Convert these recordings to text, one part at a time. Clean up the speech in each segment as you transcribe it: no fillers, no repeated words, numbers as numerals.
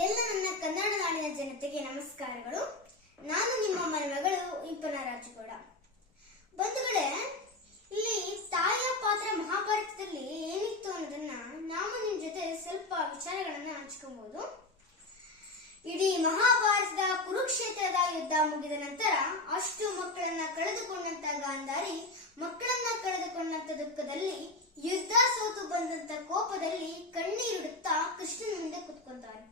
ಎಲ್ಲ ನನ್ನ ಕನ್ನಡ ನಾಡಿನ ಜನತೆಗೆ ನಮಸ್ಕಾರಗಳು. ನಾನು ನಿಮ್ಮ ಮಗಳು ಇಂಪನ ರಾಜಗೌಡ. ಬಂಧುಗಳೇ, ಇಲ್ಲಿ ತಾಯಿಯ ಪಾತ್ರ ಮಹಾಭಾರತದಲ್ಲಿ ಏನಿತ್ತು ಅನ್ನೋದನ್ನ ನಾವು ನಿಮ್ ಜೊತೆ ಸ್ವಲ್ಪ ವಿಚಾರಗಳನ್ನ ಹಂಚ್ಕೊಬಹುದು. ಇಡೀ ಮಹಾಭಾರತದ ಕುರುಕ್ಷೇತ್ರದ ಯುದ್ಧ ಮುಗಿದ ನಂತರ ಅಷ್ಟು ಮಕ್ಕಳನ್ನ ಕಳೆದುಕೊಂಡಂತ ಗಾಂಧಾರಿ ಮಕ್ಕಳನ್ನ ಕಳೆದುಕೊಂಡಂತ ದುಃಖದಲ್ಲಿ, ಯುದ್ಧ ಸೋತು ಬಂದಂತ ಕೋಪದಲ್ಲಿ ಕಣ್ಣೀರಿಡುತ್ತಾ ಕೃಷ್ಣನ ಮುಂದೆ ಕುತ್ಕೊಂತಾರೆ.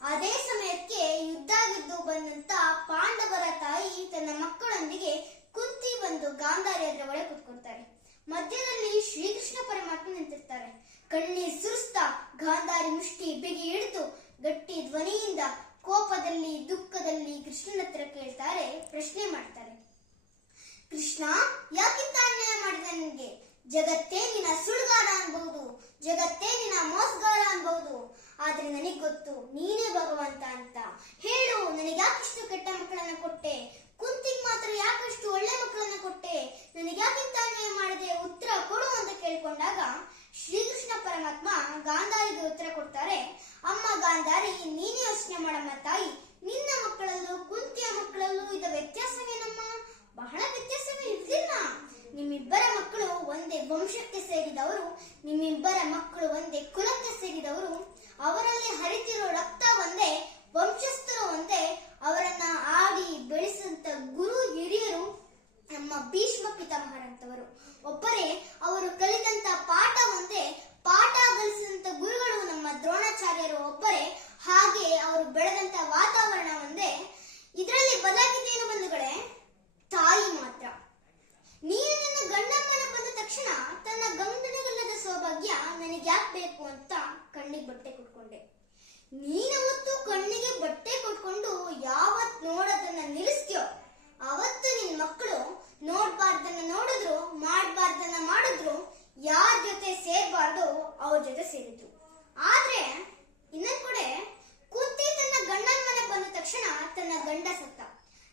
ಅದೇ ಸಮಯಕ್ಕೆ ಯುದ್ಧ ಗೆದ್ದು ಬಂದಂತ ಪಾಂಡವರ ತಾಯಿ ತನ್ನ ಮಕ್ಕಳೊಂದಿಗೆ ಕುಂತಿ ಬಂದು ಗಾಂಧಾರಿ ಅದರ ಒಳಗೆ ಕುತ್ಕೊಳ್ತಾರೆ. ಮಧ್ಯದಲ್ಲಿ ಶ್ರೀಕೃಷ್ಣ ಪರಮಾತ್ಮ ನಿಂತಿರ್ತಾರೆ. ಕಣ್ಣೀರ್ ಸುರಿಸ್ತಾ ಗಾಂಧಾರಿ ಮುಷ್ಟಿ ಬಿಗಿ ಹಿಡಿದು ಗಟ್ಟಿ ಧ್ವನಿಯಿಂದ ಕೋಪದಲ್ಲಿ ದುಃಖದಲ್ಲಿ ಕೃಷ್ಣನ ಹತ್ರ ಕೇಳ್ತಾರೆ, ಪ್ರಶ್ನೆ ಮಾಡ್ತಾರೆ. ಕೃಷ್ಣ, ಯಾಕಿಂತ ಅನ್ಯಾಯ ಮಾಡಿದೆ ನನಗೆ? ಜಗತ್ತೇ ನಿನ್ನ ಸುಳ್ಗಾರ ಅನ್ಬಹುದು, ಜಗತ್ತೇ ನಿನ್ನ ಮೋಸಗಾರ ಅನ್ಬಹುದು, ಆದ್ರೆ ನನಗ್ ಗೊತ್ತು ನೀನೇ ಭಗವಂತ ಅಂತ. ಹೇಳು, ನನಗೆ ಯಾಕಿಷ್ಟು ಕೆಟ್ಟ ಮಕ್ಕಳನ್ನ ಕೊಟ್ಟೆ? ಕುಂತಿಗ್ ಮಾತ್ರ ಯಾಕಷ್ಟು ಒಳ್ಳೆ ಮಕ್ಕಳನ್ನ ಕೊಟ್ಟೆ? ನನಗೆ ಯಾಕಿಂತ ಅನ್ಯಾಯ ಮಾಡಿದೆ? ಉತ್ತರ ಕೊಡು ಅಂತ ಕೇಳ್ಕೊಂಡಾಗ ಶ್ರೀಕೃಷ್ಣ ಪರಮಾತ್ಮ ಗಾಂಧಾರಿಗೆ ಉತ್ತರ ಕೊಡ್ತಾರೆ. ಅಮ್ಮ ಗಾಂಧಾರಿ, ನೀನೇ ಯೋಚನೆ ಮಾಡಮ್ಮ ತಾಯಿ, ನಿನ್ನ ಮಕ್ಕಳಲ್ಲೂ ಕುಂತಿಯ ಮಕ್ಕಳಲ್ಲೂ ಇದ್ದ ವ್ಯತ್ಯಾಸವೇನಮ್ಮ? ಬಹಳ ವ್ಯತ್ಯಾಸವೇ ಇರ್ಲಿಲ್ಲ. ನಿಮ್ಮಿಬ್ಬರ ಮಕ್ಕಳು ಒಂದೇ ವಂಶಕ್ಕೆ ಸೇರಿದವರು, ನಿಮ್ಮಿಬ್ಬರ ಮಕ್ಕಳು ಒಂದೇ ಕುಲಕ್ಕೆ ಸೇರಿದವರು, ಅವರಲ್ಲಿ ಹರಿತಿರೋ ರಕ್ತ ಒಂದೇ, ವಂಶಸ್ಥರು ಒಂದೇ, ಅವರನ್ನ ಆಡಿ ಬೆಳೆಸಿದಂತ ಗುರು ಹಿರಿಯರು ನಮ್ಮ ಭೀಷ್ಮ ಪಿತಾಮಹರಂತವರು ಒಬ್ಬರೇ, ಅವರು ಕಲಿತಂತ ಪಾಠ ಒಂದೇ, ಪಾಠ ಕಲಿಸಿದಂತ ಗುರುಗಳು ನಮ್ಮ ದ್ರೋಣಾಚಾರ್ಯರು ಒಬ್ಬರೇ, ಹಾಗೆ ಅವರು ಬೆಳೆದಂತ ವಾತಾವರಣ ಒಂದೇ. ಇದರಲ್ಲಿ ಬದಲಾಗಿದ್ದೇನು ಬಂಧುಗಳೇ? ತಾಯಿ ಮಾತ್ರ. ನೀನು ನನ್ನ ಗಂಡಮ್ಮನ ಬಂದ ತಕ್ಷಣ ತನ್ನ ಗಂಡನಿಗಿಲ್ಲದ ಸೌಭಾಗ್ಯ ನನಗೆ ಯಾಕೆ ಬೇಕು ಅಂತ ಕಣ್ಣಿಗೆ ಬಟ್ಟೆ ಕೊಟ್ಕೊಂಡೆ. ನೀನವತ್ತು ಕಣ್ಣಿಗೆ ಬಟ್ಟೆ ಕೊಟ್ಕೊಂಡು ಯಾವತ್ ನೋಡೋದನ್ನ ನಿಲ್ಲಿಸ್ತೀಯೋ ಅವತ್ತು ನಿನ್ ಮಕ್ಕಳು ನೋಡ್ಬಾರ್ದನ್ನ ನೋಡಿದ್ರು, ಮಾಡ್ಬಾರ್ದನ್ನ ಮಾಡಿದ್ರು, ಯಾರ ಜೊತೆ ಸೇರ್ಬಾರ್ದು ಅವ್ರ ಜೊತೆ ಸೇರಿದ್ರು. ಆದ್ರೆ ಇನ್ನೊಂದ್ ಕಡೆ ಕುಂತಿ ತನ್ನ ಗಂಡನ ಮನೆ ಬಂದ ತಕ್ಷಣ ತನ್ನ ಗಂಡ ಸತ್ತ.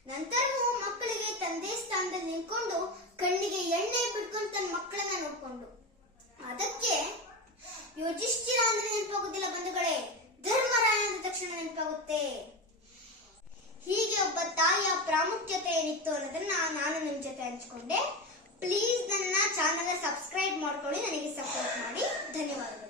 ನಂತರವೂ ಮಕ್ಕಳಿಗೆ ತಂದೆ ಸ್ಥಾನದಲ್ಲಿ ನಿಂತ್ಕೊಂಡು ಕಣ್ಣಿಗೆ ಎಣ್ಣೆ ಬಿಟ್ಕೊಂಡು ತನ್ನ ಮಕ್ಕಳನ್ನ ನೋಡ್ಕೊಂಡು. ಅದಕ್ಕೆ ಯುಧಿಷ್ಠಿರ ಅಂದ್ರೆ ನೆನಪಾಗುದಿಲ್ಲ ಬಂಧುಗಳೇ, ಧರ್ಮರಾಯ ಅಂದ ತಕ್ಷಣ ನೆನಪಾಗುತ್ತೆ. ಹೀಗೆ ಒಬ್ಬ ತಾಯಿಯ ಪ್ರಾಮುಖ್ಯತೆ ಏನಿತ್ತು ಅನ್ನೋದನ್ನ ನಾನು ನಿಮ್ ಜೊತೆ ಹಂಚ್ಕೊಂಡೆ. ಪ್ಲೀಸ್ ನನ್ನ ಚಾನಲ್ ಸಬ್ಸ್ಕ್ರೈಬ್ ಮಾಡ್ಕೊಳ್ಳಿ, ನನಗೆ ಸಪೋರ್ಟ್ ಮಾಡಿ. ಧನ್ಯವಾದಗಳು.